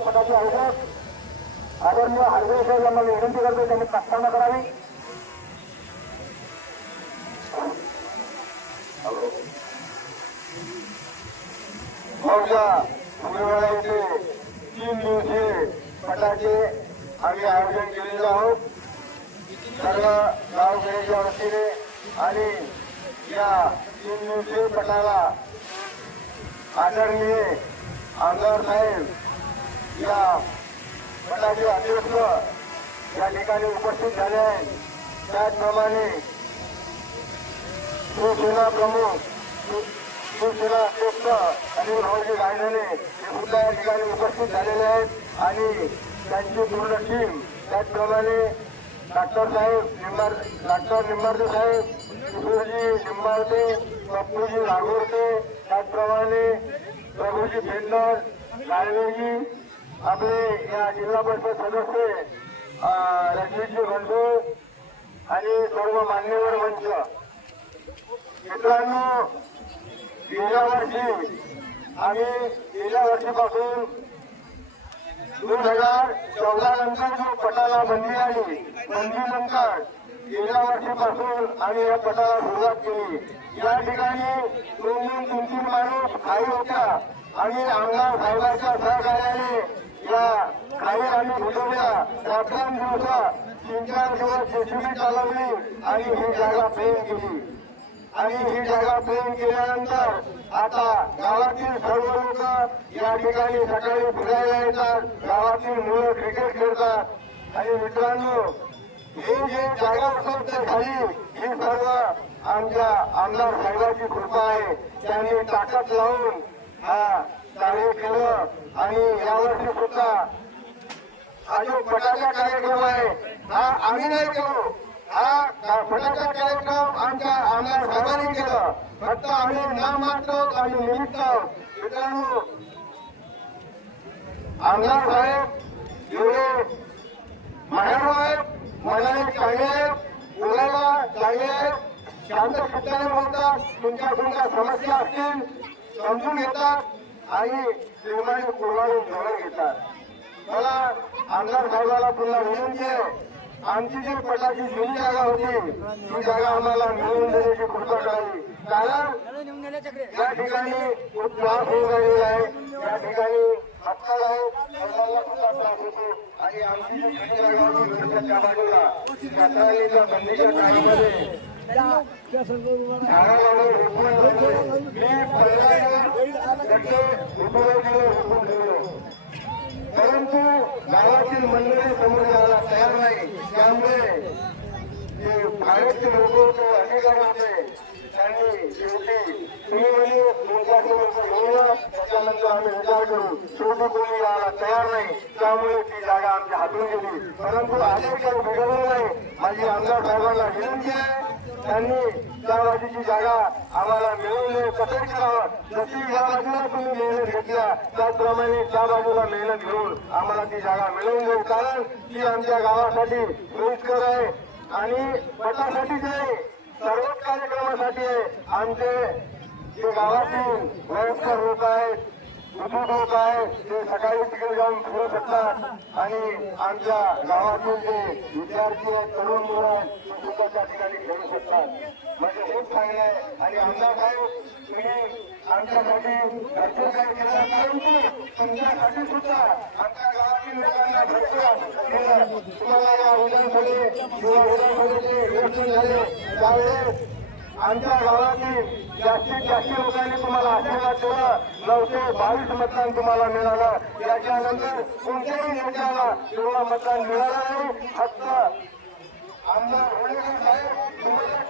पदाचे आयोजक आदरणीय हरवे साहेब यांना विनंती करतो त्यांनी प्रस्तावना करावी मौजा तीन दिवसीय पटाचे आम्ही आयोजन केलेलं आहोत सर्व गावकऱ्याच्या वतीने आणि या तीन दिवसीय पटाला आदरणीय आमदार साहेब या गटाचे अध्यक्ष या ठिकाणी उपस्थित झाले आहेत. त्याचप्रमाणे शिवसेना प्रमुख शिवसेना अध्यक्ष अनिल भाऊजी गायधने हे सुद्धा या ठिकाणी उपस्थित झालेले आहेत आणि त्यांची पूर्ण टीम त्याचप्रमाणे डॉक्टर साहेब निंबार डॉक्टर निंबार्दे साहेब किशोरजी निंबारदे पप्पूजी राघोरते त्याचप्रमाणे प्रभूजी भेंडर गाळवेजी आपले या जिल्हा परिषद सदस्य रणजितजी घनसोळ आणि सर्व मान्यवर मंच. मित्रांनो गेल्या वर्षी आम्ही गेल्या वर्षीपासून दोन हजार चौदा नंतर जो पटाला बंदी आली बंदीनंतर गेल्या वर्षीपासून आम्ही या पटाला सुरुवात केली. या ठिकाणी माणूस आणि आमदार साहेबांच्या सहकार्याने या काही आम्ही बुजवल्या रात्रम दिवसा तीन चार दिवस जेसीबी चालवली आणि ही जागा प्रेम केली. आणि ही जागा प्रेम केल्यानंतर आता गावातील सर्व लोक या ठिकाणी सकाळी फिरायला येतात. गावातील मुलं क्रिकेट खेळतात. आणि मित्रांनो ही जी जागा उपलब्ध झाली ही सर्व आमच्या आमदार साहेबांची कृपा आहे. त्यांनी ताकद लावून हा कार्य केलं आणि यावर्षी सुद्धा हा जो फटाका कार्यक्रम आहे. हा आम्ही नाही केलो हा फटाका कार्यक्रम आमच्या आमदार साहेबांनी केलं. फक्त आम्ही नाम मात्र आणि निमित्त आहोत. मित्रांनो आमदार साहेब एवढे महाराज आहेत मनाने चांगले आहेत मुलाला चांगले आहेत. शांत शब्दाने बोलतात तुमच्या कोणत्या समस्या असतील समजून घेतात. आणि प्रेमाने पूर्वाने जवळ घेतात. मला आमदार साहेबाला पुन्हा विनंती आहे आमची जी पटाची जुनी जागा होती ती जागा आम्हाला मिळवून देण्याची कृपा करावी. कारण या ठिकाणी खूप त्रास होऊन राहिलेला आहे. या ठिकाणी हक्कल आहे. महिलांना सुद्धा त्रास होतो आणि आमची जी जुनी जागा होती घरच्या त्या बाजूला साताराच्या बंदीच्या काळामध्ये परंतु गावातील मंडळी समोर यायला तयार नाही. त्यामुळे भारतीय लोक होते शेवटी तुम्ही तुमच्याकडे त्याच्यानंतर आम्ही विचार करू. शेवटी कोणी यायला तयार नाही. त्यामुळे ती जागा आमच्या हातून गेली. परंतु आधी काही बिघडलं नाही. माझी आमदार साहेबांना विनंती आहे त्यांनी त्या बाजूची जागा आम्हाला मिळवून दे कसं करावं. जशी या बाजूला तुम्ही मेहनत घेतल्या त्याचप्रमाणे त्या बाजूला मेहनत घेऊन आम्हाला ती जागा मिळवून देऊ. कारण ती आमच्या गावासाठी सोयीस्कर आहे आणि पटासाठीच नाही सर्वच कार्यक्रमासाठी आहे. आमचे जे गावातील वयस्कर लोक आहेत बुजुर्ग होत आहे ते सकाळी तिकडे जाऊन फिरू शकतात. आणि आमच्या गावातील जे विद्यार्थी आहेत तरुण मुलं आहेत ते सुद्धा त्या ठिकाणी खेळू शकतात. म्हणजे खूप चांगलं आहे. आणि आमदार साहेब तुम्ही आमच्यासाठी भरपूर काही केलं परंतु तुमच्यासाठी सुद्धा आमच्या गावातील लोकांना भरपूर केलं. तुम्हाला या विधानसभे किंवा विधानसभेचे इलेक्शन झाले. त्यावेळेस आमच्या गावातील जास्तीत जास्त लोकांनी तुम्हाला आशीर्वाद दिला. नऊशे बावीस मतदान तुम्हाला मिळालं. त्याच्यानंतर कोणत्याही नेत्याला तुम्हाला मतदान मिळालं नाही. फक्त आमदार तुम्हाला